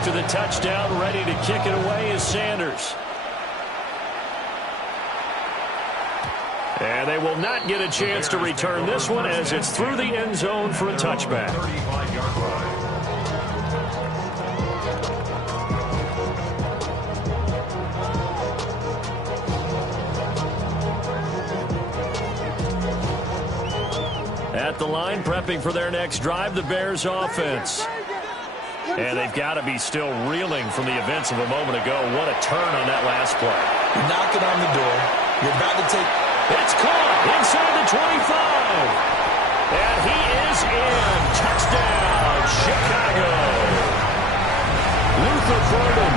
after the touchdown, ready to kick it away is Sanders. And they will not get a chance to return this one as it's through the end zone for a touchback. At the line, prepping for their next drive, the Bears offense. And they've got to be still reeling from the events of a moment ago. What a turn on that last play. You're knocking on the door. You're about to take... It's caught inside the 25. And he is in. Touchdown, Chicago. Luther Burden,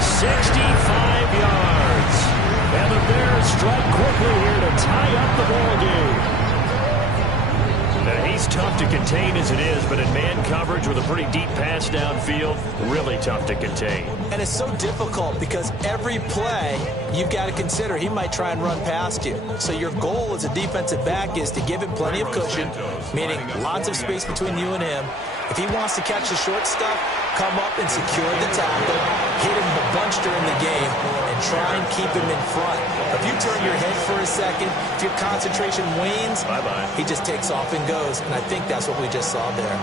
65 yards. And the Bears strike quickly here to tie up the ball game. Now, he's tough to contain as it is, but in man coverage with a pretty deep pass downfield, really tough to contain. And it's so difficult because every play you've got to consider he might try and run past you. So your goal as a defensive back is to give him plenty of cushion, meaning lots of space between you and him. If he wants to catch the short stuff, come up and secure the tackle, hit him a bunch during the game, and try and keep him in front. If you turn your head for a second, if your concentration wanes, bye-bye. He just takes off and goes, and I think that's what we just saw there.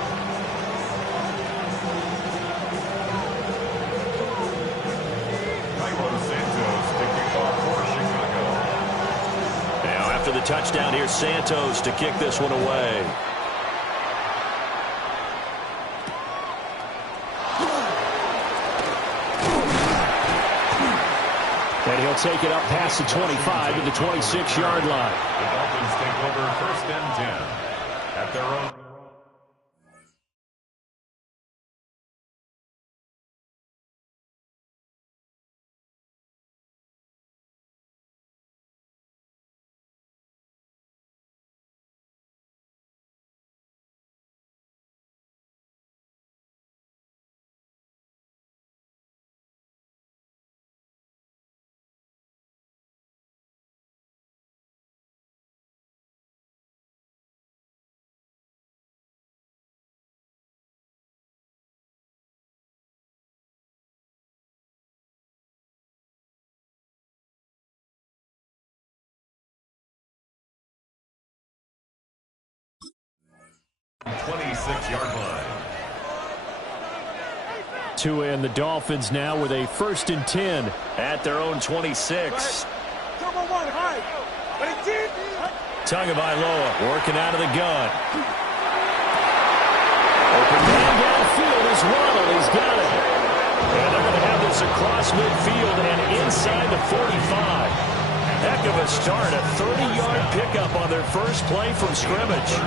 Now after the touchdown, here's Santos to kick this one away. And he'll take it up past the 25 to the 26-yard line. The Dolphins take over 1st and 10 at their own. line. To end the Dolphins now with a 1st and 10 at their own 26. Tagovailoa working out of the gun. Open man downfield is Waddle. He's got it. And they're going to have this across midfield and inside the 45. Heck of a start, a 30-yard pickup on their first play from scrimmage.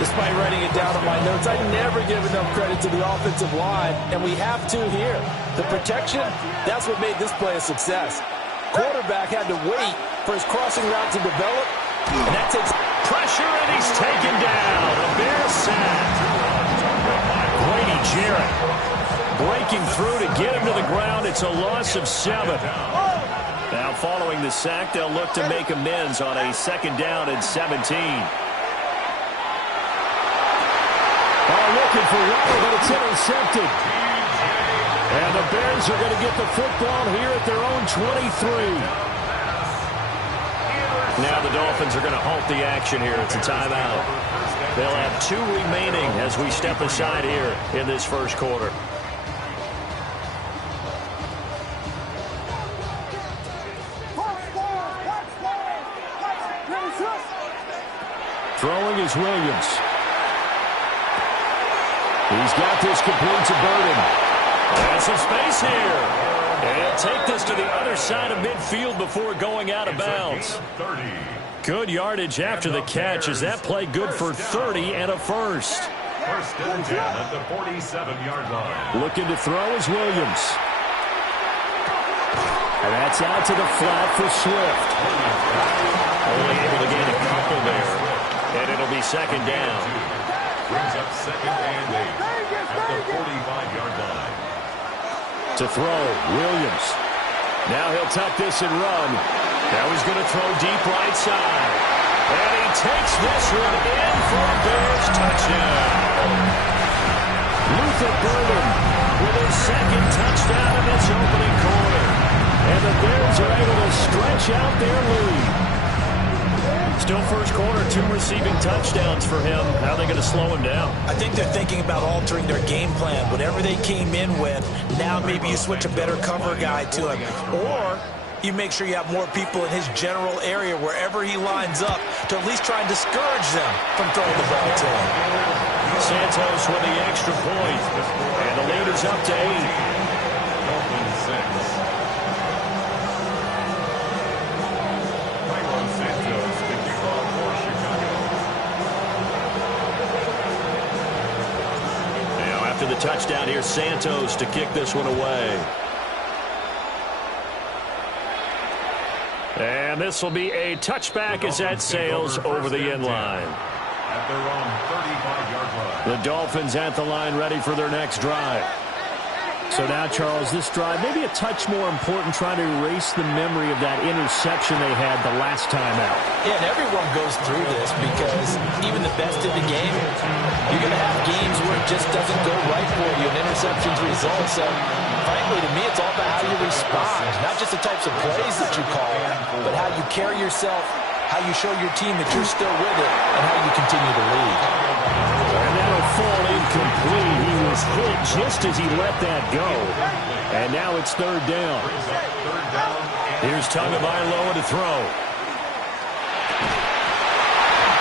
Despite writing it down on my notes, I never give enough credit to the offensive line, and we have to here. The protection, that's what made this play a success. Quarterback had to wait for his crossing route to develop, and that takes pressure, and he's taken down. A Bears sack. Grady Jarrett breaking through to get him to the ground. It's a loss of 7. Now, following the sack, they'll look to make amends on a 2nd down and 17. Looking for Waddle, but it's intercepted. And the Bears are going to get the football here at their own 23. Now the Dolphins are going to halt the action here. It's a timeout. They'll have 2 remaining as we step aside here in this first quarter. Throwing is Williams. He's got this complete to Burden. And some space here. And take this to the other side of midfield before going out of bounds. Good yardage after the catch. Is that play good for 30 and a first? 1st and 10 at the 47-yard line. Looking to throw is Williams. And that's out to the flat for Swift. Only able to gain a couple there. And it'll be 2nd down. Brings up 2nd and 8 at the 45-yard line. To throw, Williams. Now he'll tuck this and run. Now he's going to throw deep right side. And he takes this one in for a Bears touchdown. Luther Burden with his 2nd touchdown this opening quarter. And the Bears are able to stretch out their lead. Still first quarter, 2 receiving touchdowns for him. How are they going to slow him down? I think they're thinking about altering their game plan. Whatever they came in with, now maybe you switch a better cover guy to him. Or you make sure you have more people in his general area wherever he lines up to at least try and discourage them from throwing the ball to him. Santos with the extra point. And the lead is up to 8. The touchdown here, Santos to kick this one away. And this will be a touchback as that sails over the end line. At their own 35-yard line. The Dolphins at the line ready for their next drive. So now, Charles, this drive maybe a touch more important, trying to erase the memory of that interception they had the last time out. Yeah, and everyone goes through this because even the best in the game, you're going to have games where it just doesn't go right for you, and interceptions result. So, frankly, to me, it's all about how you respond, not just the types of plays that you call, but how you carry yourself, how you show your team that you're still with it, and how you continue to lead. And that'll fall incomplete. He was hit just as he let that go. And now it's third down. Here's Tagovailoa to throw.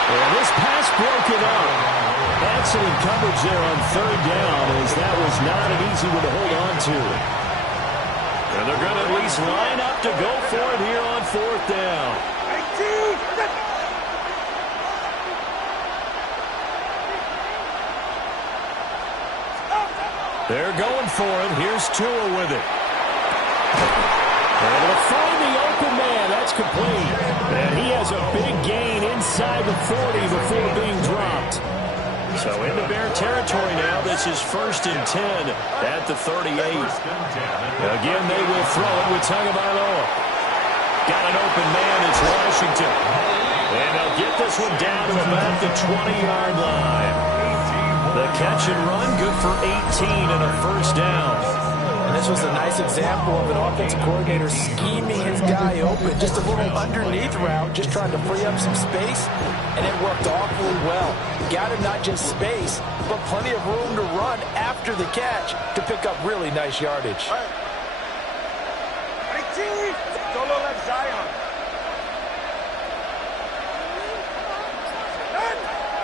And this pass broken up. Excellent coverage there on third down, as that was not an easy one to hold on to. And they're going to at least line up to go for it here on fourth down. They're going for it. Here's Tua with it. Able to find the open man. That's complete. And he has a big gain inside the 40 before being dropped. So into Bear territory now. This is 1st and 10 at the 38. Again, they will throw it with Tagovailoa. Got an open man. It's Washington. And they'll get this one down to about the 20-yard line. The catch and run, good for 18 and a first down. And this was a nice example of an offensive coordinator scheming his guy open. Just a little underneath route, just trying to free up some space, and it worked awfully well. Got him not just space, but plenty of room to run after the catch to pick up really nice yardage.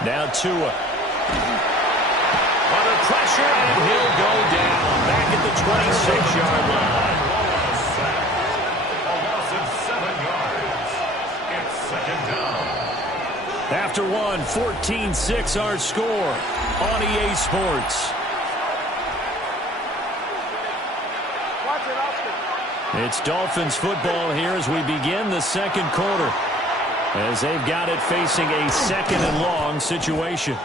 Now Tua. Under pressure, and he'll go down back at the 26-yard line. A loss of 7 yards. It's 2nd down. After one, 14-6 our score on EA Sports. It's Dolphins football here as we begin the second quarter, as they've got it facing a 2nd and long situation.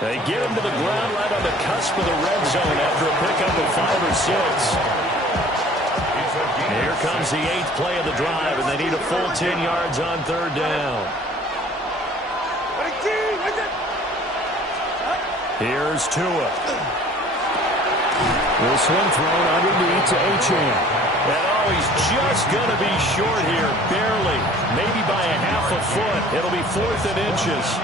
They get him to the ground right on the cusp of the red zone after a pickup of 5 or 6. Here comes the 8th play of the drive, and they need a full 10 yards on third down. Here's Tua. This one thrown underneath to Achane. And he's just going to be short here, barely, maybe by a half a foot. It'll be 4th and inches.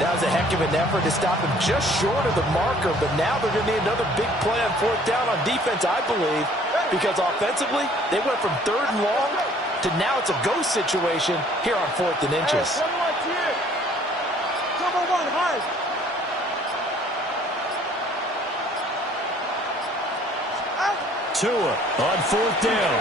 That was a heck of an effort to stop him just short of the marker, but now they're going to need another big play on 4th down on defense, I believe, because offensively, they went from 3rd and long to now it's a go situation here on 4th and inches. Tua on 4th down.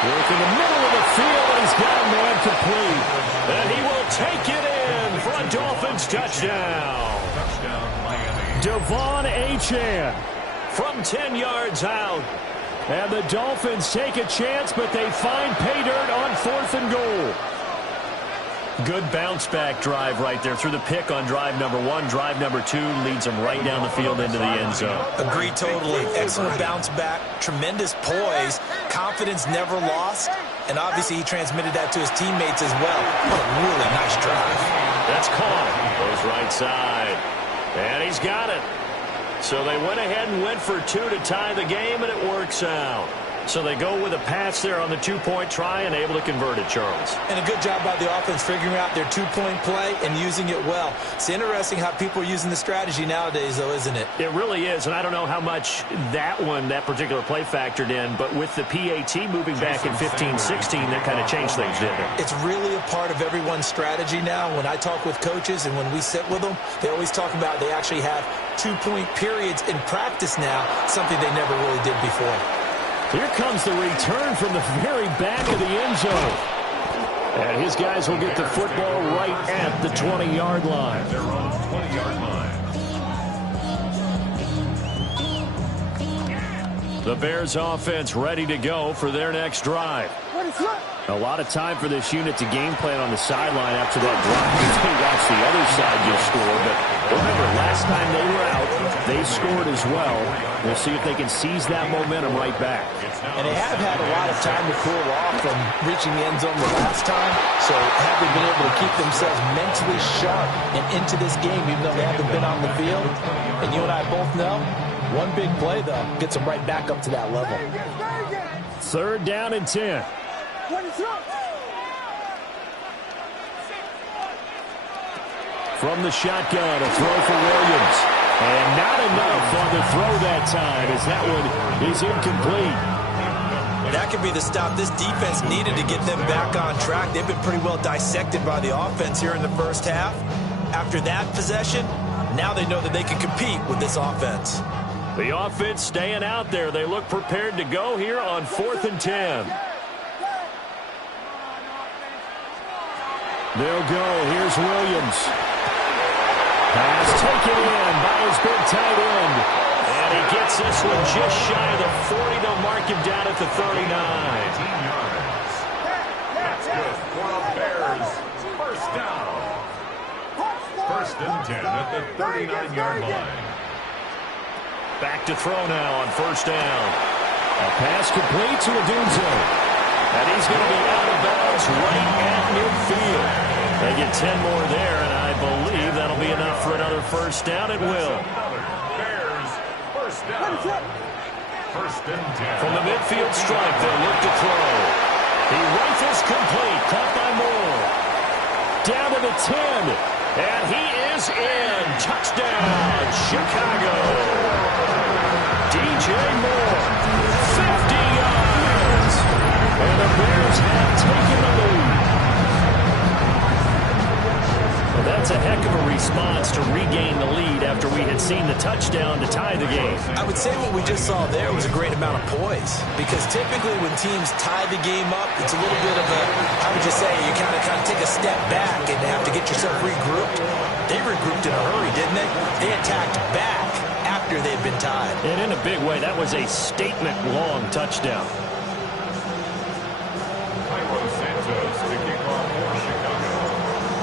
Work in the middle of the field, and he's got a man complete. And he will take it in for a Dolphins touchdown. Devon Achane from 10 yards out. And the Dolphins take a chance, but they find pay dirt on 4th and goal. Good bounce-back drive right there through the pick on drive number 1. Drive number 2 leads them right down the field into the end zone. Agreed totally. Excellent bounce-back, tremendous poise, confidence never lost, and obviously he transmitted that to his teammates as well. What a really nice drive. That's caught. Goes right side. And he's got it. So they went ahead and went for two to tie the game, and it works out. So they go with a pass there on the two-point try and able to convert it, Charles. And a good job by the offense figuring out their two-point play and using it well. It's interesting how people are using the strategy nowadays, though, isn't it? It really is, and I don't know how much that particular play factored in, but with the PAT moving back in 15-16, that kind of changed things, didn't it? It's really a part of everyone's strategy now. When I talk with coaches and when we sit with them, they always talk about they actually have two-point periods in practice now, something they never really did before. Here comes the return from the very back of the end zone. And his guys will get the football right at the 20-yard line. They're on the 20-yard line. The Bears offense ready to go for their next drive. A lot of time for this unit to game plan on the sideline after that drive. They watch the other side just score, but remember, last time they were out, they scored as well. We'll see if they can seize that momentum right back. And they have had a lot of time to cool off from reaching the end zone the last time, so have they been able to keep themselves mentally sharp and into this game, even though they haven't been on the field? And you and I both know, one big play, though, gets them right back up to that level. 3rd down and 10. From the shotgun, a throw for Williams. And not enough on the throw that time, as that one is incomplete. That could be the stop this defense needed to get them back on track. They've been pretty well dissected by the offense here in the first half. After that possession, now they know that they can compete with this offense. The offense staying out there. They look prepared to go here on 4th and 10. They'll go. Here's Williams. Pass taken in by his big tight end. And he gets this one just shy of the 40. They'll mark him down at the 39. 18 yards. That's good for the Bears. First down. 1st and 10 at the 39-yard line. Back to throw now on 1st down. A pass complete to Adunzo. And he's going to be out of bounds right at midfield. They get 10 more there, and I believe that'll be enough for another 1st down. It will. Bears, 1st down. 1st and 10. From the midfield stripe, they'll look to throw. He rifles complete, caught by Moore. Down to the 10, and he is in. Touchdown, Chicago. DJ Moore, 50 yards. And the Bears have taken the lead. Well, that's a heck of a response to regain the lead after we had seen the touchdown to tie the game. I would say what we just saw there was a great amount of poise, because typically when teams tie the game up, it's a little bit of a, how would you say, you kind of take a step back and have to get yourself regrouped. They regrouped in a hurry, didn't they? They attacked back after they'd been tied. And in a big way, that was a statement-long touchdown.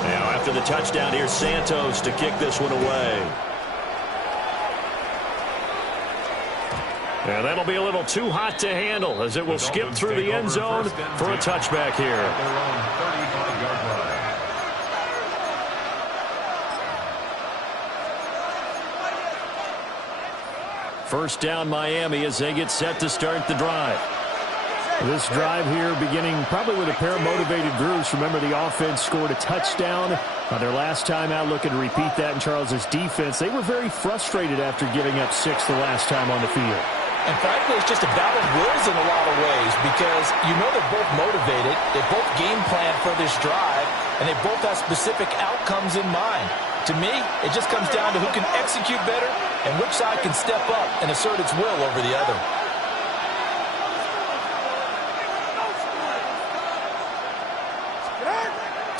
Now, after the touchdown, here's Santos to kick this one away. And that'll be a little too hot to handle, as it will skip through the end zone for a touchback here. First down, Miami, as they get set to start the drive. This drive here beginning probably with a pair of motivated groups. Remember, the offense scored a touchdown on their last time out, looking to repeat that in Charles's defense. They were very frustrated after giving up 6 the last time on the field. And frankly, it's just a battle of wills in a lot of ways, because you know they're both motivated, they both game plan for this drive, and they both have specific outcomes in mind. To me, it just comes down to who can execute better and which side can step up and assert its will over the other.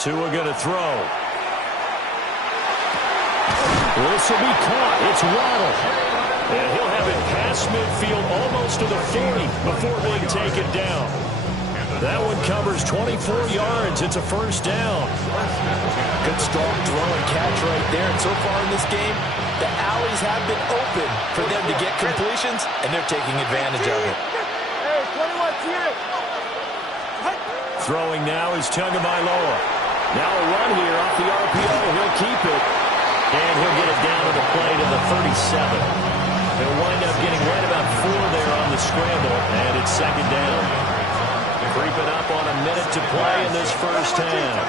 Tua going to throw. This will be caught. It's Waddle. And he'll have it past midfield almost to the 40 before being taken down. That one covers 24 yards. It's a first down. Good strong throw and catch right there. And so far in this game, the alleys have been open for them to get completions, and they're taking advantage of it. Throwing now is Tagovailoa. Now a run here off the RPO. He'll keep it. And he'll get it down to the play to the 37. He'll wind up getting right about 4 there on the scramble, and it's second down. Creeping up on a minute to play in this first half.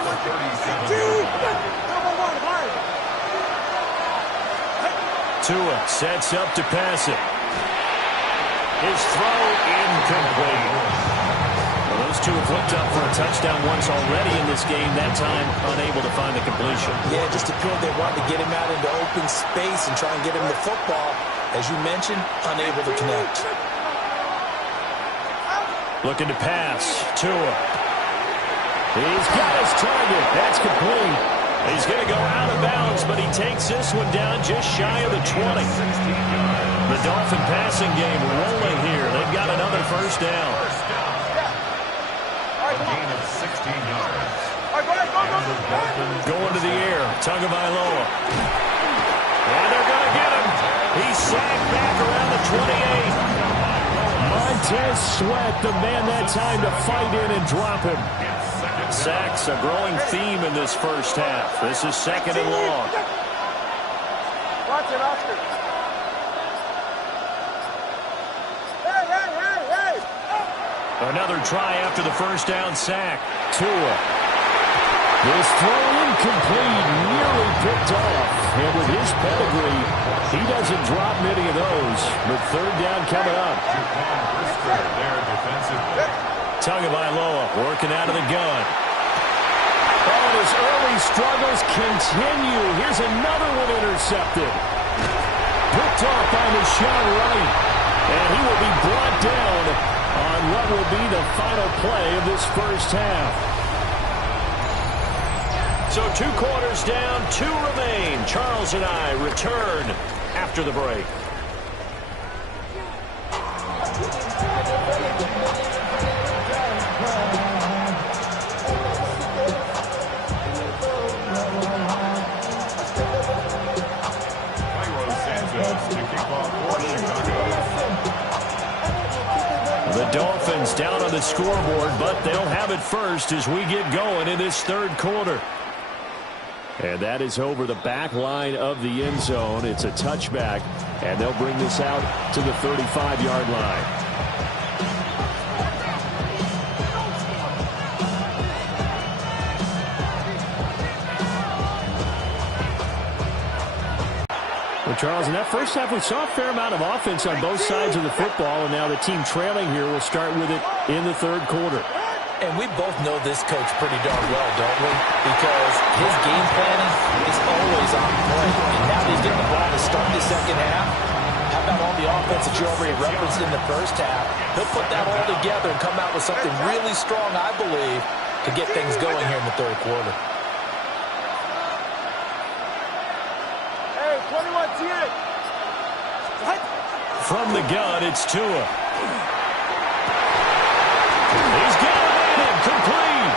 Tua sets up to pass it. His throw incomplete. Well, those two have hooked up for a touchdown once already in this game, that time unable to find the completion. Yeah, just appeared they wanted to get him out into open space and try and get him the football. As you mentioned, unable to connect. Looking to pass. Tua. He's got his target. That's complete. He's going to go out of bounds, but he takes this one down just shy of the 20. The Dolphin passing game rolling here. They've got another first down. A gain of 16 yards. Going to the air. Tagovailoa. And they're going to get him. He's sacked back around the 28. Montez Sweat, the man that time to fight in and drop him. Sacks, a growing theme in this first half. This is second and long. Watch it, Oscar. Hey. Another try after the first down sack. Tua. This throw incomplete, nearly picked off. And with his pedigree, he doesn't drop many of those. But third down coming up. Tagovailoa working out of the gun. Oh, and his early struggles continue. Here's another one intercepted. Picked off by Deshaun Wright. And he will be brought down on what will be the final play of this first half. So 2 quarters down, 2 remain. Charles and I return after the break. The Dolphins down on the scoreboard, but they'll have it first as we get going in this third quarter. And that is over the back line of the end zone. It's a touchback, and they'll bring this out to the 35-yard line. Well, Charles, in that first half, we saw a fair amount of offense on both sides of the football, and now the team trailing here will start with it in the third quarter. And we both know this coach pretty darn well, don't we? Because his game planning is always on point. And now that he's getting the ball to start the second half, how about all the offense that you already referenced in the first half? He'll put that all together and come out with something really strong, I believe, to get things going here in the third quarter. Hey, 21 T8. From the gun, it's Tua. He's got it in, complete.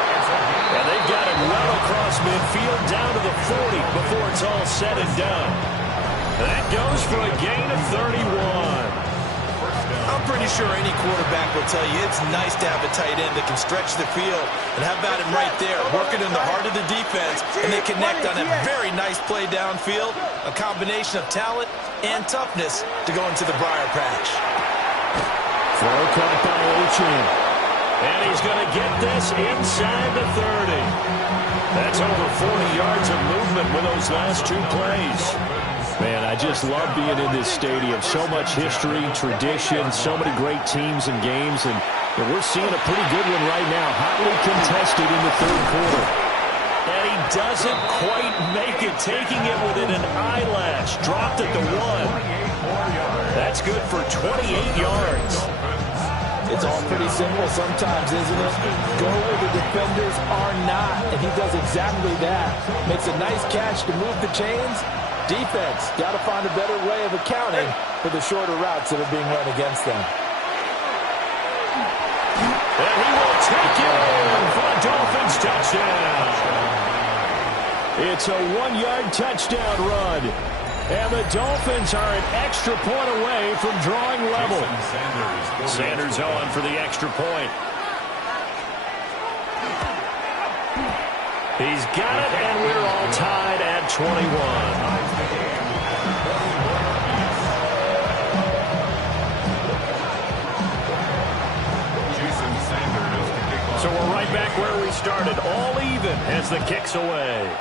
And they've got it well across midfield down to the 40 before it's all said and done. That goes for a gain of 31. I'm pretty sure any quarterback will tell you it's nice to have a tight end that can stretch the field. And how about him right there, working in the heart of the defense, and they connect on a very nice play downfield, a combination of talent and toughness to go into the briar patch. Throw caught by Achane. And he's going to get this inside the 30. That's over 40 yards of movement with those last 2 plays. Man, I just love being in this stadium. So much history, tradition, so many great teams and games. And we're seeing a pretty good one right now, hotly contested in the third quarter. And he doesn't quite make it, taking it within an eyelash. Dropped at the 1. That's good for 28 yards. It's all pretty simple sometimes, isn't it? Go where the defenders are not, and he does exactly that. Makes a nice catch to move the chains. Defense, got to find a better way of accounting for the shorter routes that are being run against them. And he will take it in for a Dolphins touchdown. It's a 1-yard touchdown run. And the Dolphins are an extra point away from drawing level. Sanders on for the extra point. He's got it, and we're all tied at 21. they started all even as the kick's away.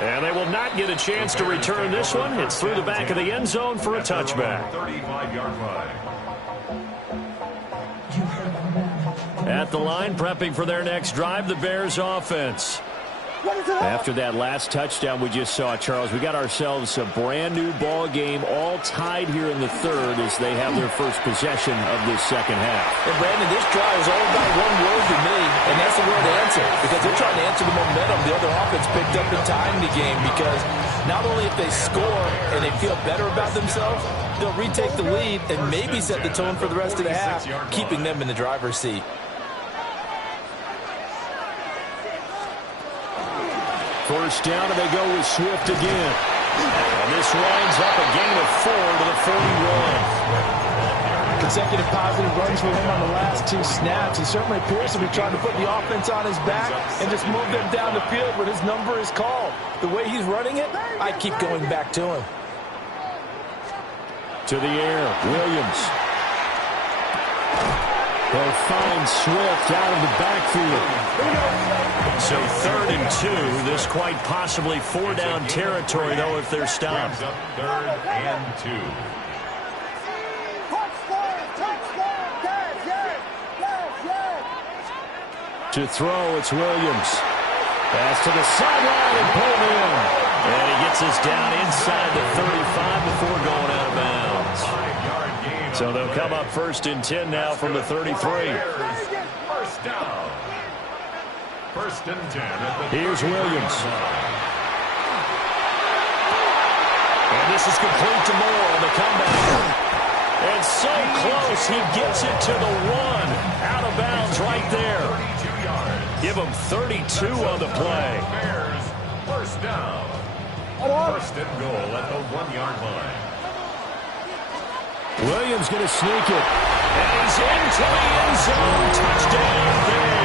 And they will not get a chance to return this one. It's through the back of the end zone for a touchback. 35-yard line. At the line, prepping for their next drive, the Bears offense. After that last touchdown we just saw, Charles, we got ourselves a brand new ball game, all tied here in the third as they have their first possession of this second half. And Brandon, this drive is all about one word to me, and that's the word answer, because they're trying to answer the momentum the other offense picked up in tying the game, because not only if they score and they feel better about themselves, they'll retake the lead and maybe set the tone for the rest of the half, keeping them in the driver's seat. First down, and they go with Swift again. And this winds up a gain of 4 to the 41. Consecutive positive runs for him on the last 2 snaps. He certainly appears to be trying to put the offense on his back and just move them down the field when his number is called. The way he's running it, I keep going back to him. To the air, Williams. They'll find Swift out of the backfield. So 3rd and 2. This quite possibly 4-down territory, though, if they're stopped. 3rd and 2. To throw, it's Williams. Pass to the sideline and pulled in. And he gets us down inside the 35 before going out of bounds. So they'll come up 1st and 10 now from the 33. First down. 1st and 10 at the Here's Williams. And this is complete to Moore on the comeback. And so close, he gets it to the 1. Out of bounds right there. 32 yards. Give him 32 on the play. Bears, first down. 1st and goal at the 1-yard line. Williams going to sneak it. And he's into the end zone. Touchdown Bears.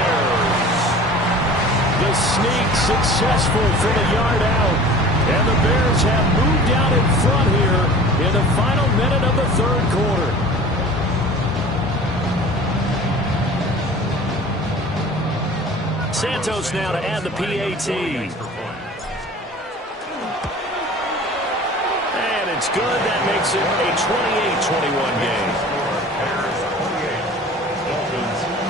The sneak successful for the yard out. And the Bears have moved out in front here in the final minute of the 3rd quarter. Santos now to add the PAT. And it's good. That makes it a 28-21 game. Bears 28. Dolphins 21.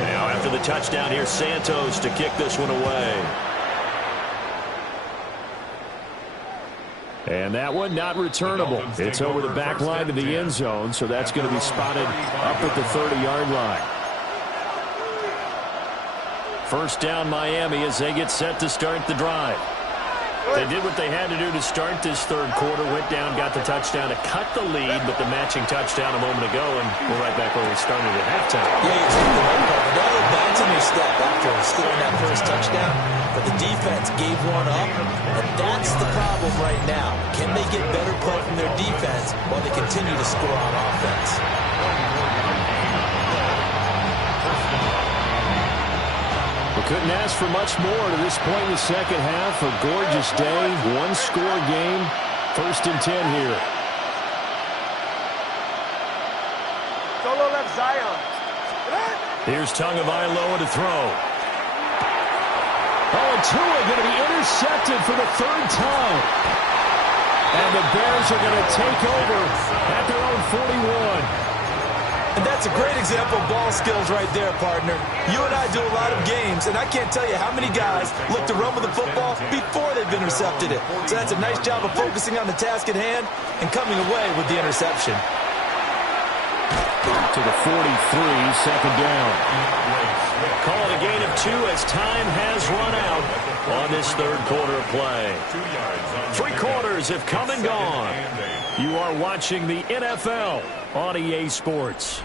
Now after the touchdown here, Santos to kick this one away. And that one not returnable. It's over the back line to the end zone, so that's going to be spotted up at the 30-yard line. First down Miami as they get set to start the drive. They did what they had to do to start this 3rd quarter, went down, got the touchdown to cut the lead, but the matching touchdown a moment ago, and we're right back where we started at halftime. Yeah, you took the right part. Another bounce in your step after scoring that first touchdown, but the defense gave one up, and that's the problem right now. Can they get better play from their defense while they continue to score on offense? We couldn't ask for much more to this point in the second half. A gorgeous day, 1-score game, 1st and 10 here. Solo left Zion. Here's Tagovailoa to throw. Oh, and Tua going to be intercepted for the 3rd time. And the Bears are going to take over at their own 41. And that's a great example of ball skills right there, partner. You and I do a lot of games, and I can't tell you how many guys look to run with the football before they've intercepted it. So that's a nice job of focusing on the task at hand and coming away with the interception. To the 43, 2nd down. Call it a gain of 2 as time has run out on this 3rd quarter of play. 3 quarters have come and gone. You are watching the NFL on EA Sports.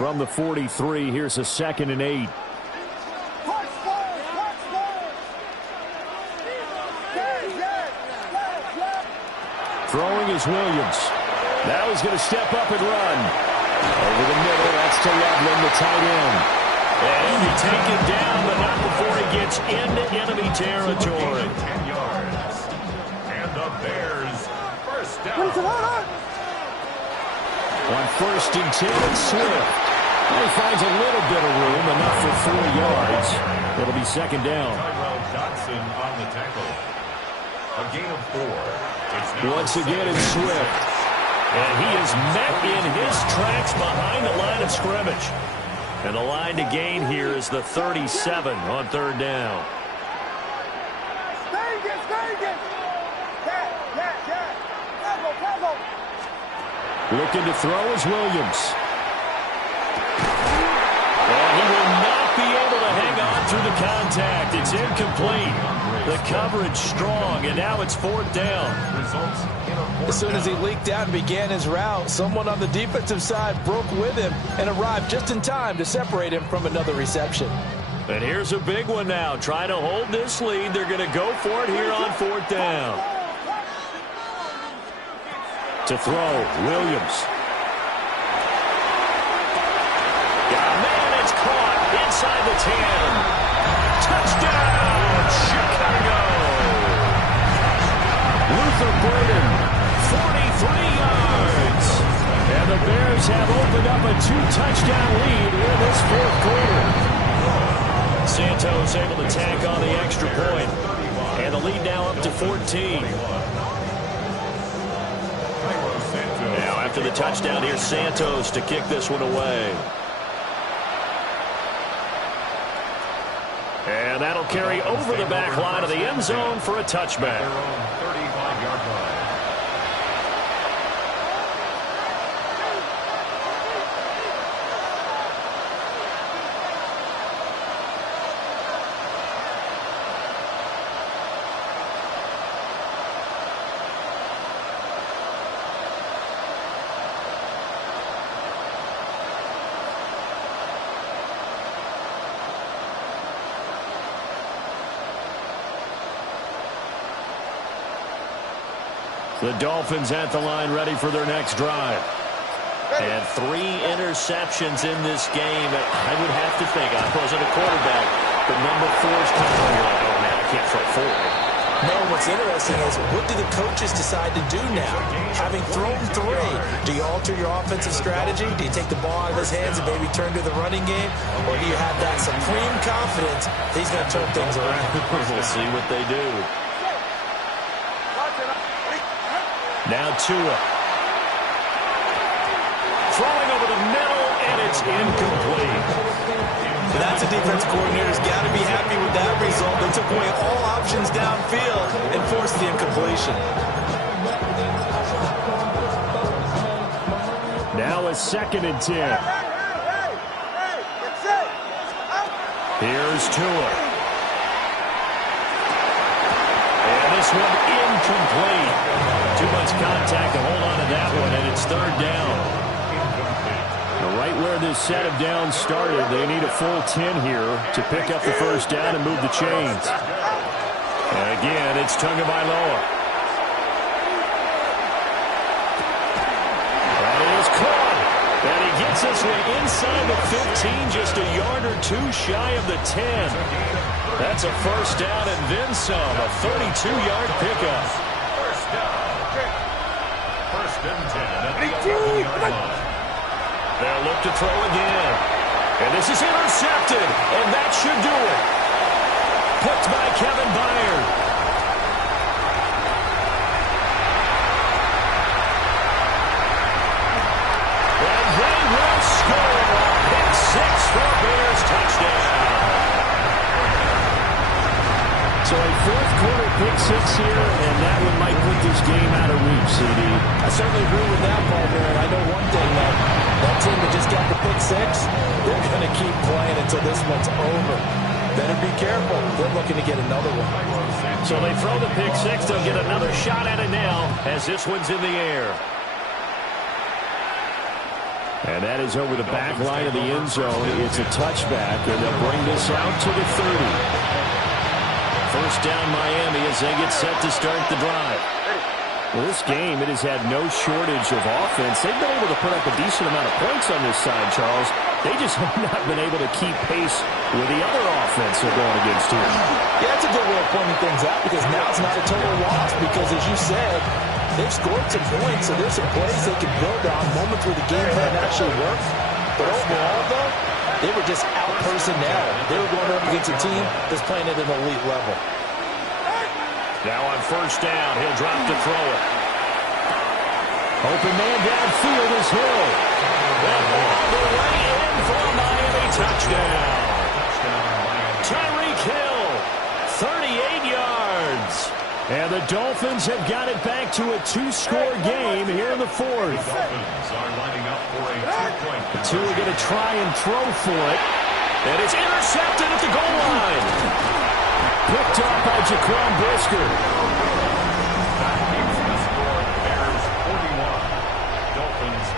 From the 43, here's a 2nd and 8. Throwing is Williams. Now he's going to step up and run. Over the middle, that's to Loveland, the tight end. And he'll be taken down, but not before he gets into enemy territory. 10 yards. And the Bears first down. On 1st and 10, Swift. He finds a little bit of room, enough for 4 yards. It'll be 2nd down. Tyrell Dodson on the tackle. A gain of 4. Once again, it's Swift. And he is met in his tracks behind the line of scrimmage. And the line to gain here is the 37 on 3rd down. Looking to throw is Williams. And he will not be able to hang on through the contact. It's incomplete. The coverage strong, and now it's 4th down. As soon as he leaked out and began his route, someone on the defensive side broke with him and arrived just in time to separate him from another reception. And here's a big one now. Trying to hold this lead. They're going to go for it here on 4th down. To throw, Williams. Got a man, it's caught inside the 10. Touchdown, Chicago! Luther Burden, 43 yards. And the Bears have opened up a 2-touchdown lead in this 4th quarter. Santos able to tack on the extra point. And the lead now up to 14. Now after the touchdown, here's Santos to kick this one away. And that'll carry over the back line of the end zone for a touchback. 35-yard line. The Dolphins at the line ready for their next drive. And 3 interceptions in this game. I would have to think, I wasn't a quarterback, but number 4's coming on. You're like, oh man, I can't throw 4. No, what's interesting is what do the coaches decide to do now? Having thrown 3, do you alter your offensive strategy? Do you take the ball out of his hands and maybe turn to the running game? Or do you have that supreme confidence that he's going to turn things around? We'll see what they do. Now Tua. Throwing over the middle, and it's incomplete. That's a defense coordinator's got to be happy with that result. They took away all options downfield and forced the incompletion. Now a 2nd and 10. Here's Tua. And this one incomplete. Too much contact to hold on to that one, and it's 3rd down. Right where this set of downs started, they need a full 10 here to pick up the 1st down and move the chains. And again, it's Tagovailoa. That is caught. And he gets this one inside the 15, just a yard or 2 shy of the 10. That's a 1st down and then some, a 32-yard pickup. First down. 1st and 10 at the 11-yard line. They'll look to throw again. And this is intercepted, and that should do it. Picked by Kevin Byard. And they will score. Pick 6 for a Bears touchdown. So a 4th quarter pick 6 here, and that one might put this game out of reach, CD. I certainly agree with that, partner. And I know one thing, that team that just got the pick 6, they're going to keep playing until this one's over. Better be careful. They're looking to get another one. So they throw the pick 6. They'll get another shot at it now as this one's in the air. And that is over the back line of the end zone. It's a touchback, and they'll bring this out to the 30. 1st down Miami as they get set to start the drive. Well, this game, it has had no shortage of offense. They've been able to put up a decent amount of points on this side, Charles. They just have not been able to keep pace with the other offense they're going against here. Yeah, that's a good way of pointing things out because now it's not a total loss because, as you said, they've scored some points, so there's some plays they can build on, moments where the game plan actually works. But overall, though, they were just out personnel. They were going up against a team that's playing at an elite level. Now on first down, he'll drop to throw it. Open man downfield is Hill. That ball the way in for a Miami touchdown. Tyreek Hill, 38 yards. And the Dolphins have got it back to a two-score game here in the fourth. The Dolphins are lining up for a two-point. Two are going to try and throw for it. And it's intercepted at the goal line. Picked up by Jaquan Brisker. That keeps the score. Bears 41. Dolphins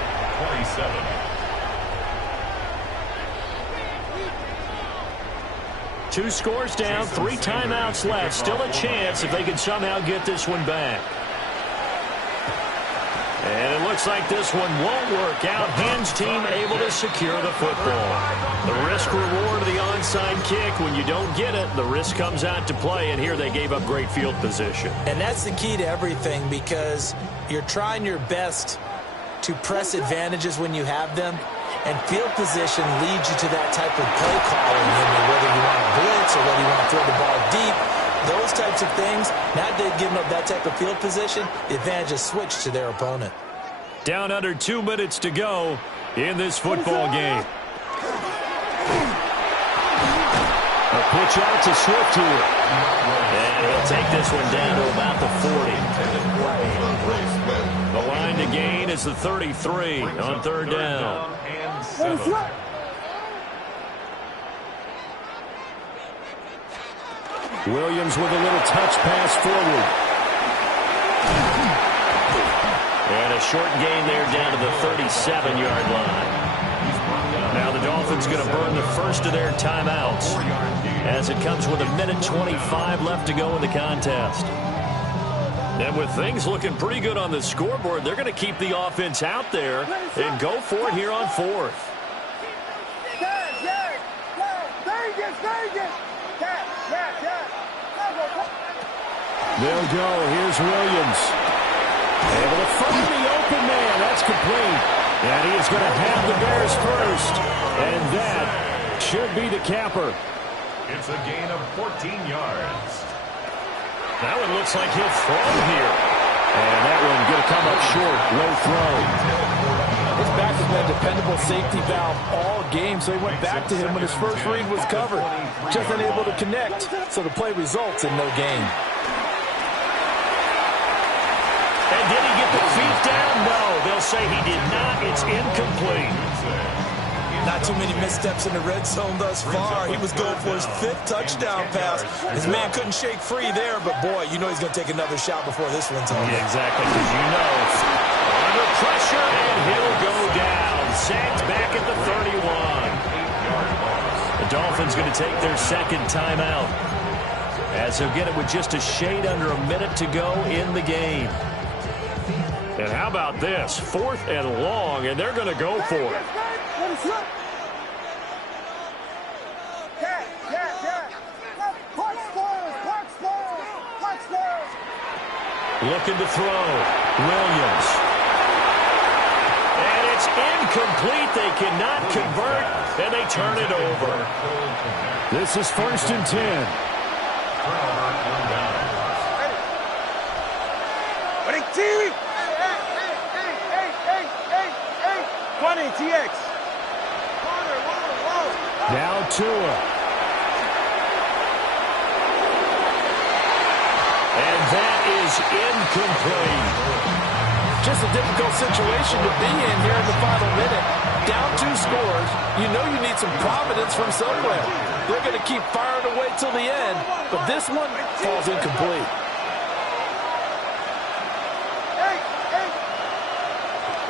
27. Two scores down, 3 timeouts left. Still a chance if they can somehow get this one back. And it looks like this one won't work out. Hans team able to secure the football. The risk reward of the onside kick. When you don't get it, the risk comes out to play. And here they gave up great field position. And that's the key to everything because you're trying your best to press advantages when you have them. And field position leads you to that type of play calling, whether you want to blitz or whether you want to throw the ball deep. Those types of things, now they've given up that type of field position, the advantage is switched to their opponent. Down under 2 minutes to go in this football game. A pitch out to Swift here. And he'll take this one down to about the 40. The line to gain is the 33 on third down. Williams with a little touch pass forward. And a short gain there down to the 37-yard line. Now the Dolphins going to burn the first of their timeouts as it comes with 1:25 left to go in the contest. And with things looking pretty good on the scoreboard, they're going to keep the offense out there and go for it here on fourth. They'll go. Here's Williams. Able to find the open man. That's complete. And he is going to have the Bears first. And that should be the capper. It's a gain of 14 yards. That one looks like he'll throw here. And that one going to come up short. Low throw. His back has been a dependable safety valve all game, so he went back to him when his first read was covered. Just unable to connect, so the play results in no gain. And did he get the feet down? No. They'll say he did not. It's incomplete. Not too many missteps in the red zone thus far. He was going for his 5th touchdown pass. His man couldn't shake free there, but boy, you know he's going to take another shot before this one's over. Yeah, exactly, because you know, under pressure, and he'll go down. Sacked back at the 31. The Dolphins going to take their second timeout, as they'll get it with just a shade under a minute to go in the game. And how about this? 4th and long, and they're going to go for it. Looking to throw. Williams. And it's incomplete. They cannot convert, and they turn it over. This is 1st and 10. Ready, TV! 20, TX. Now Tua. And that is incomplete. Just a difficult situation to be in here in the final minute. Down 2 scores. You know you need some providence from somewhere. They're going to keep firing away till the end, but this one falls incomplete.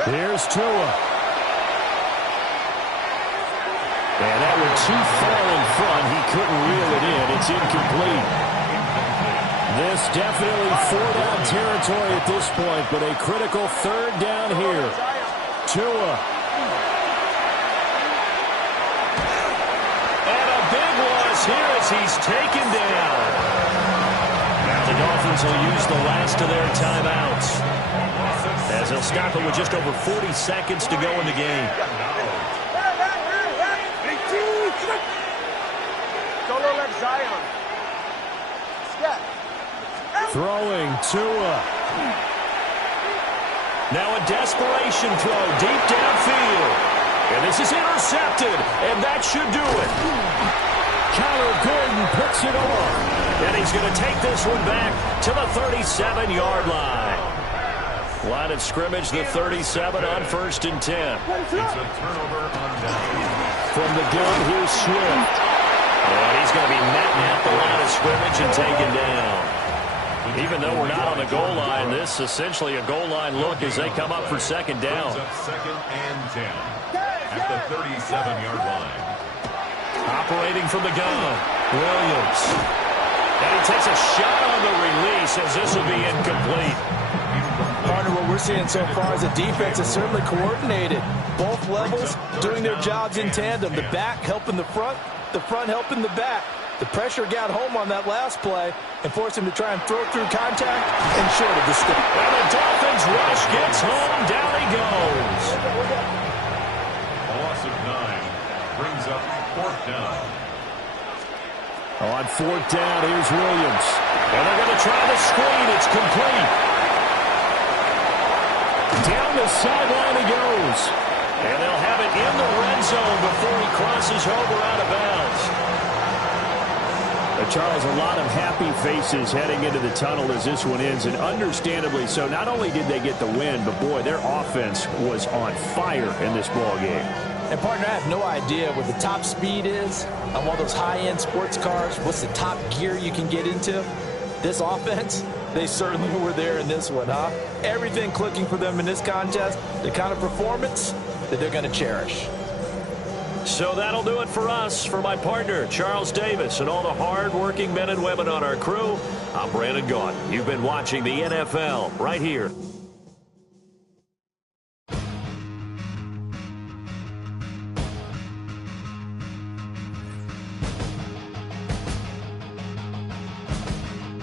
Here's Tua. And that one too far in front. He couldn't reel it in. It's incomplete. This definitely 4-down territory at this point, but a critical 3rd down here. Tua. And a big loss here as he's taken down. Now the Dolphins will use the last of their timeouts, as they'll stop it with just over 40 seconds to go in the game. Solo left Zion. Throwing Tua. Now a desperation throw deep downfield. And this is intercepted, and that should do it. Kyler Gordon picks it off. And he's going to take this one back to the 37-yard line. Line of scrimmage, the 37 on 1st and 10. It's a turnover on down. From the gun, here's Swift. And he's going to be met at the line of scrimmage and taken down. Even though we're not on the goal line, this essentially a goal line look as they come up for 2nd down. Up 2nd and 10 at the 37-yard line. Operating from the gun, Williams. And he takes a shot on the release as this will be incomplete. Partner, what we're seeing so far is the defense is certainly coordinated. Both levels doing their jobs in tandem. The back helping the front helping the back. The pressure got home on that last play and forced him to try and throw through contact and short of the stick. And the Dolphins rush gets home. Down he goes. A loss of 9 brings up 4th down. On 4th down, here's Williams. And they're going to try the screen. It's complete. Down the sideline he goes. And they'll have it in the red zone before he crosses over out of bounds. Charles, a lot of happy faces heading into the tunnel as this one ends, and understandably so. Not only did they get the win, but boy, their offense was on fire in this ball game. And partner, I have no idea what the top speed is on one of those high-end sports cars. What's the top gear you can get into? This offense, they certainly were there in this one, huh? Everything clicking for them in this contest, the kind of performance that they're going to cherish. So that'll do it for us. For my partner, Charles Davis, and all the hard-working men and women on our crew, I'm Brandon Gaudin. You've been watching the NFL right here